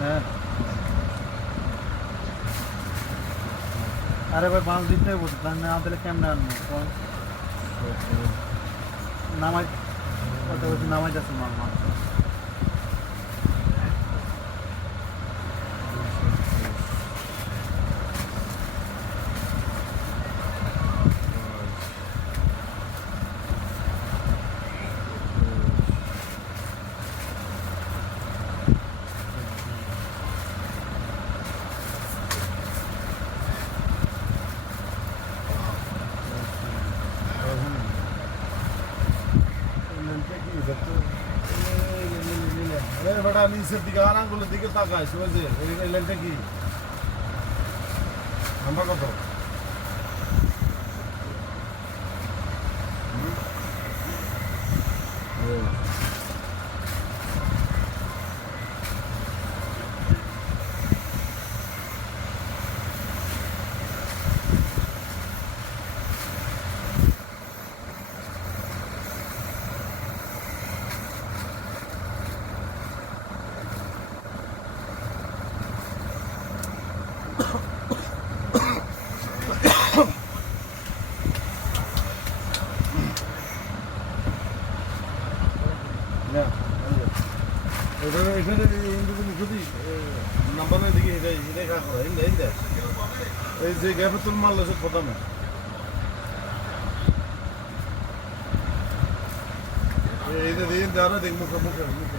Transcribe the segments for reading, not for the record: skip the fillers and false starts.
হ্যাঁ আরে ভাই বাঁশ দিতে বলছি তার না দিলে কেমন আনবো নামাই কথা বলছি নামাই যাচ্ছে মাল মাল বেটা নিচের দিকে আনাগুলোর দিকে তাকাইস ওই যে এই লাইনটা কি নাম্বার কত এখানে যদি নাম্বারের দিকে এটাই খা করা এই যে গ্যাপে তুল মারলো সে প্রথমে এইটা দিয়ে আরো দেখ মুখে মুখে মুখে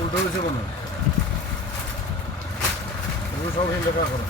উল্টো হয়েছে মনে হয় সব হিন্দে খা করা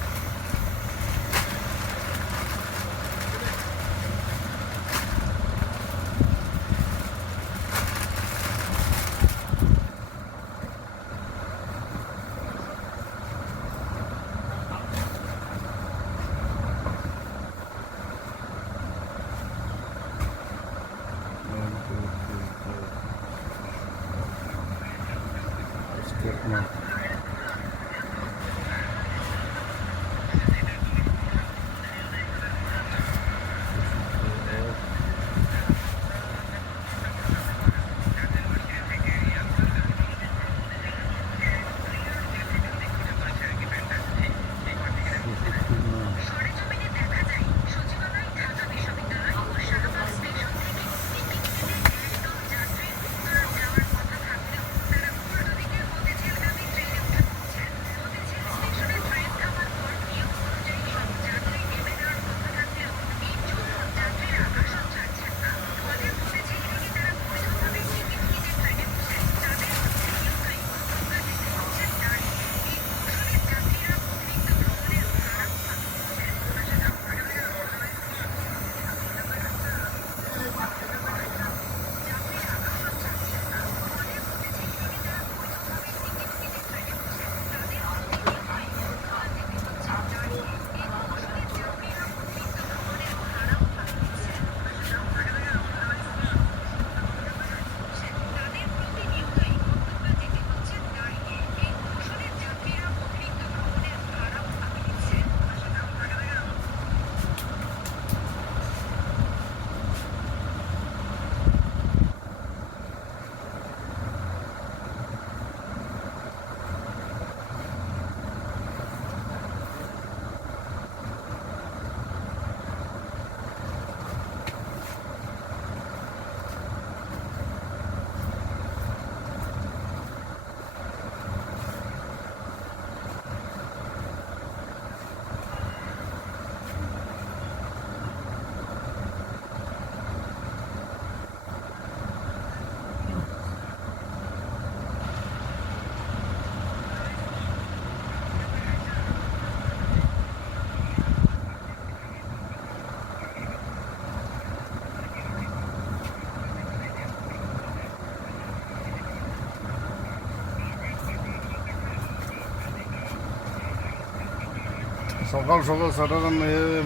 সকাল সকাল সাধারণ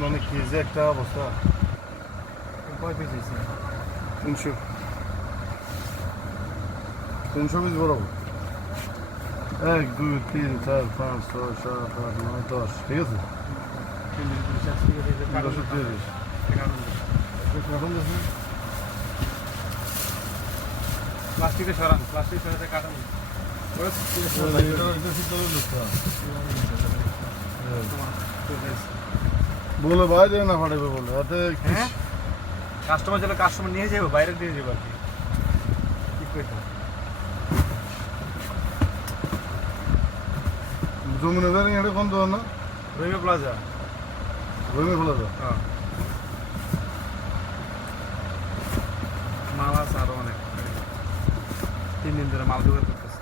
মানে কি যে একটা অবস্থা কয় পিস হয়েছে 300 পিস বরাবর 1 2 3 4 5 6 7 8 9 10 ঠিক আছে 230 প্লাস্টিকের সরান প্লাস্টিক সরাতে কাটান এটা শীতলের লোকটা বলে বাইরে না ফাটাবে বলে এতে হ্যাঁ কাস্টমার চলে কাস্টমার নিয়ে যাবো বাইরে দিয়ে যাবো আর কি কি কইতো জমিনে দাঁড়িয়ে এটা কোন দোকান না রহিমা প্লাজা রহিমে ফেলা দাও হ্যাঁ মাল আছে আরো অনেক 3 দিন ধরে মাল জোগাড় করতেছে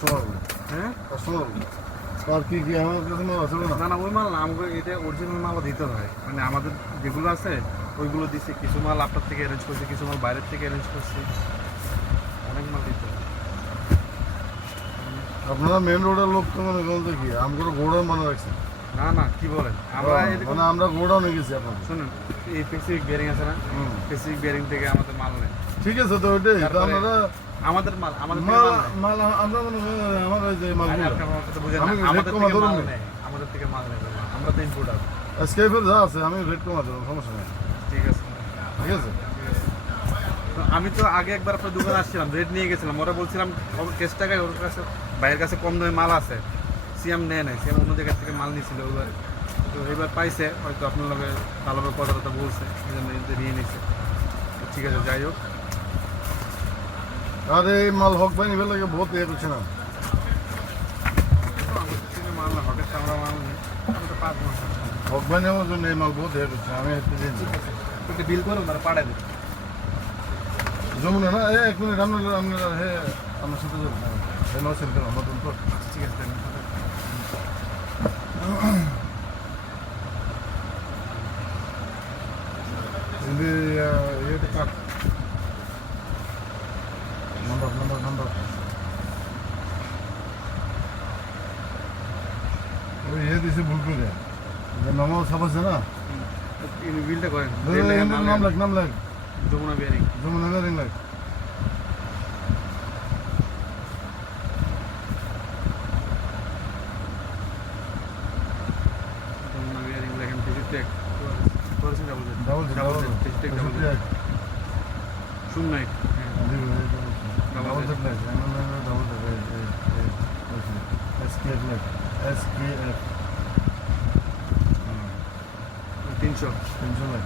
শোনাবো হ্যাঁ শোনাবো আর কি কি আমার কাছে মাল আছে না না না ওই মাল না আমাকে এটা অরিজিনাল মালও দিতে হয় মানে আমাদের যেগুলো আছে ওইগুলো দিচ্ছে কিছু মাল আপনার থেকে অ্যারেঞ্জ করছি কিছু মাল বাইরের থেকে অ্যারেঞ্জ করছি অনেক মাল দিতে হয় আপনারা মেন রোডের লোক তো মানে কোন কি আমরা গোডাউন বানা রাখছি না না কি বলেন আমরা এরকম মানে আমরা গোডাউনে গেছি আপনাদের শুনুন এই স্পেসিফিক বেয়ারিং আছে না স্পেসিফিক বেয়ারিং থেকে আমাদের মাল নেই ঠিক আছে তো ওইটাই তো তারপরে আমরা আমাদের মাল আমাদের মাল মাল আমরা মনে হয় আমার ওই যে মালগুলো আমি রেট আমাদের কমা থেকে ধরুন মাল নেই আমাদের থেকে মাল নেই আমরা তো ইম্পোর্টার এসকেপের যা আছে আমি রেট কমা দেবো সমস্যা নেই ঠিক আছে ঠিক আছে তো আমি তো আগে একবার আপনার দোকানে আসছিলাম রেট নিয়ে গেছিলাম ওরা বলছিলাম কেস টাকায় ওর কাছে ভাইয়ের কাছে কম দামে মাল আছে সিএম নেয় নাই সিএম অন্য জায়গা থেকে মাল নিয়েছিল এবার তো এবার পাইছে হয়তো আপনার লগে ভালোভাবে কথাটা বলছে এই জন্য নিয়ে নিছে ঠিক আছে যাই হোক আর এই মাল হক ভাই নিবে লাগে বহুত ইয়ে করছে না আমাদের থেকে মাল না হকের আমরা মাল নেই আমি তো 5 মাস হক ভাই নেওয়ার জন্য এই মাল বহুত ইয়ে করছে আমি একটু দিন তোকে বিল করো মানে পাঠাই দেবে জমুনে না এক মিনিট আমরা হে আমার সাথে যাবো হে নয় সেন্টার আমার তো ঠিক আছে ఇది ఏది కట్ नंबर ये दिसे भूल कर दिया ये नाम सब আছে না বিলটা করেন নাম লাগ যমুনা বিয়ারিং জমুনা রিং লাগ যমুনা বিয়ারিং লেখেন টিকেট করেছেন ডাবল টিকেট ডাবল শূন্য এক ডাবল এসকেএফ লাগ এসকেএফ 300 লাগ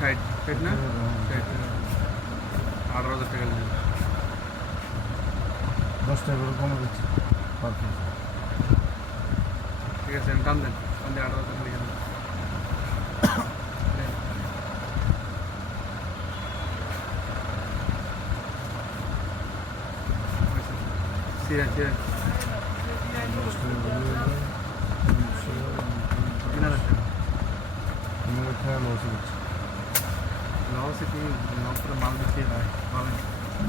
60 না 18,000 টাকা নেবেন 10 টাকা করে কমে দিচ্ছি পার পিস ঠিক আছে টান দেন 18,000 টাকা লিখে দেন সিয়া সিয়া 3,000 টাকা मेरे ख्याल हो सकता লস কি লস করে মাল বিক্রি হয় বলেন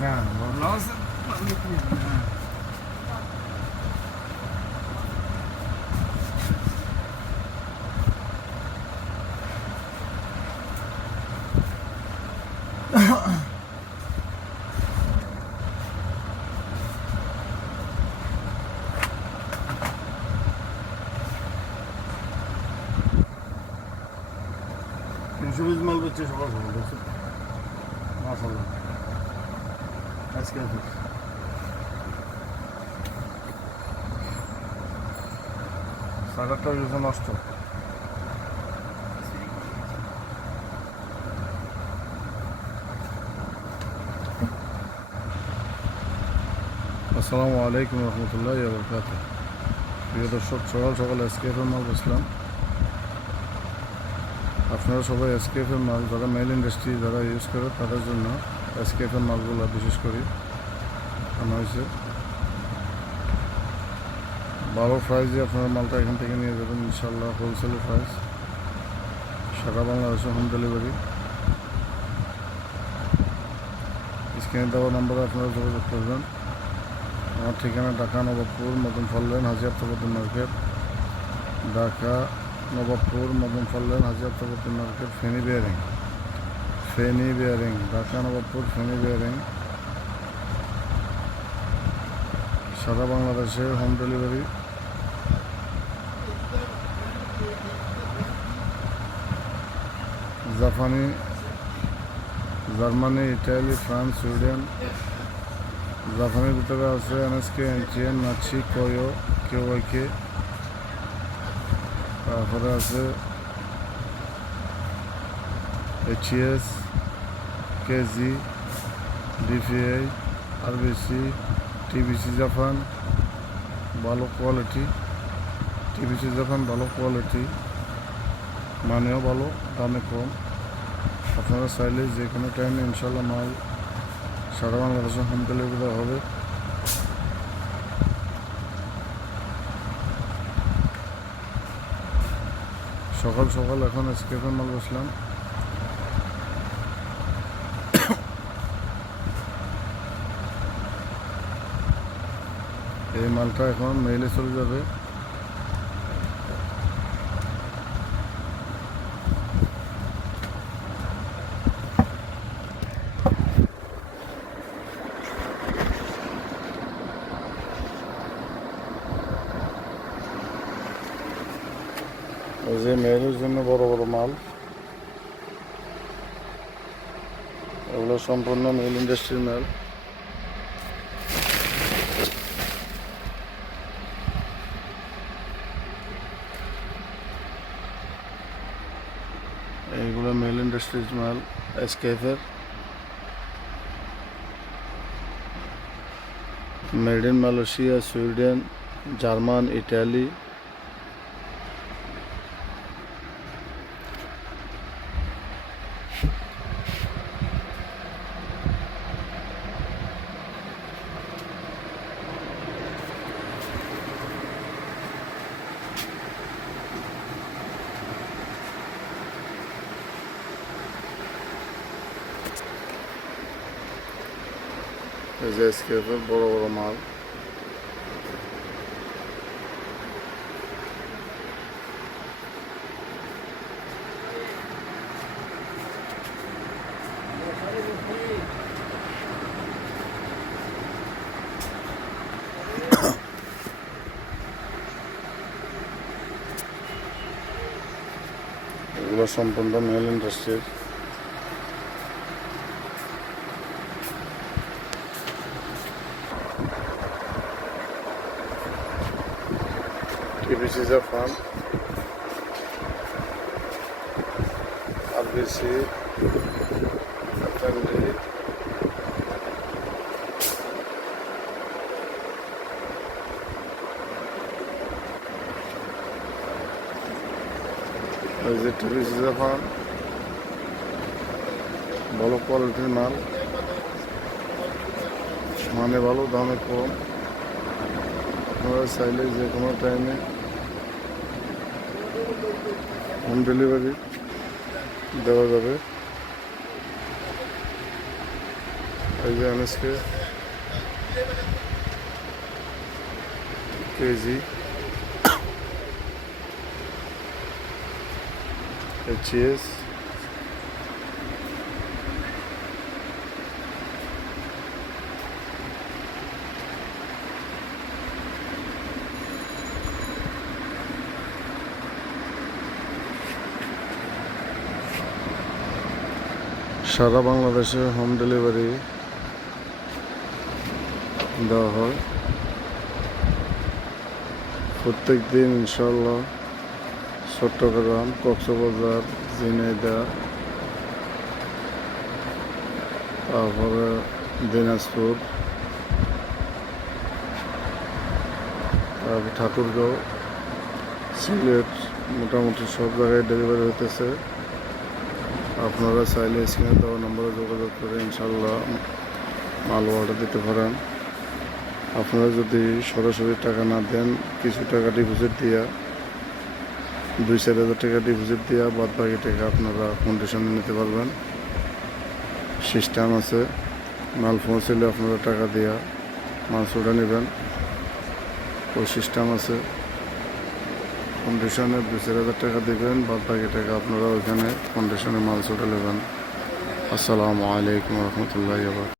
না লস মাল বিক্রি হয় ইন্স্যুরেন্স মাল করছে সকাল সকাল দেখছো মাশাআল্লাহ আজকে সাগারটা গেছে নষ্ট আসসালামু আলাইকুম রহমতুল্লাহি ওয়া বারাকাতুহু প্রিয় দর্শক সকাল সকাল এসকেএফের মাল বসলাম আপনারা সবাই এসকেএফের মাল যারা মেল ইন্ডাস্ট্রি যারা ইউজ করে তাদের জন্য এসকেএফের মালগুলো বিশেষ করে আনা হয়েছে ভালো প্রাইজে আপনারা মালটা এখান থেকে নিয়ে যাবেন ইনশাল্লাহ হোলসেলের প্রাইস সারা বাংলাদেশে হোম ডেলিভারি স্ক্রিনে দেওয়া নাম্বারে আপনারা যোগাযোগ করবেন আমার ঠিকানা ঢাকা নবাবপুর মদন ফললেন হাজি আফতাবউদ্দিন মার্কেট ঢাকা নবাবপুর মদন ফললেন Haji Aftabuddin market Feni bearing Dhaka Nawabpur Feni bearing সারা বাংলাদেশে home delivery Germany, Italy, France, Sweden. জাপানের ভিতরে আছে এনএসকে, এনটিএন, নাচি, কয়ো, কেওয়াইকে। তারপরে আছে HS, KG, DPI, RBC, TBC Japan ভালো কোয়ালিটি। টিবিসি জাপান ভালো কোয়ালিটি, মানেও ভালো, দামে কম। আপনারা চাইলে যে কোনো টাইমে ইনশাল্লাহ মাল সারা বাংলাদেশে হোম ডেলিভারি হবে। সকাল সকাল এখন এসকেপের মাল বসলাম। এই মালটা এখন মেইলে চলে যাবে। এই যে মেইলের জন্য বড় বড় মাল, এগুলো সম্পূর্ণ মেইল ইন্ডাস্ট্রির মাল। এইগুলো মেইল ইন্ডাস্ট্রিজ মাল এসকেফের, made in Malaysia, Sweden, German, Italy. এই যে এসকেফের বড় বড় মাল। এগুলো সম্পূর্ণ মেল ইন্ডাস্ট্রির। টিবিসি জাপান, আরবিসি, এফএনডি, এই যে টিবিসি জাপান ভালো কোয়ালিটির মাল, মানে ভালো, দামে কম। আপনারা চাইলে যে কোনো টাইমে হোম ডেলিভারি দেওয়া যাবে। এই যে এনএসকে, কেজি, এইচএস, সারা বাংলাদেশে হোম ডেলিভারি দেওয়া হয় প্রত্যেক দিন ইনশাল্লাহ। চট্টগ্রাম, কক্সবাজার, ঝিনাইদহ, তারপরে দিনাজপুর, তারপর ঠাকুরগাঁও, সিলেট, মোটামুটি সব জায়গায় ডেলিভারি হতেছে। আপনারা চাইলে স্ক্রিনে দেওয়া নম্বরে যোগাযোগ করে ইনশাল্লাহ মাল অর্ডার দিতে পারেন। আপনারা যদি সরাসরি টাকা না দেন, কিছু টাকা ডিপোজিট দিয়া, 2-4 হাজার টাকা ডিপোজিট দিয়া বাদ বাকি টাকা আপনারা কন্ডিশনে নিতে পারবেন। সিস্টেম আছে, মাল পৌঁছলে আপনারা টাকা দিয়া মাল ছুটে নেবেন, ওই সিস্টেম আছে। কন্ডিশনে 2-4 হাজার টাকা দেবেন, বাদ বাকি টাকা আপনারা ওইখানে কন্ডিশনে মাল ছুটে নেবেন। আসসালামু আলাইকুম রহমতুল্লাহ।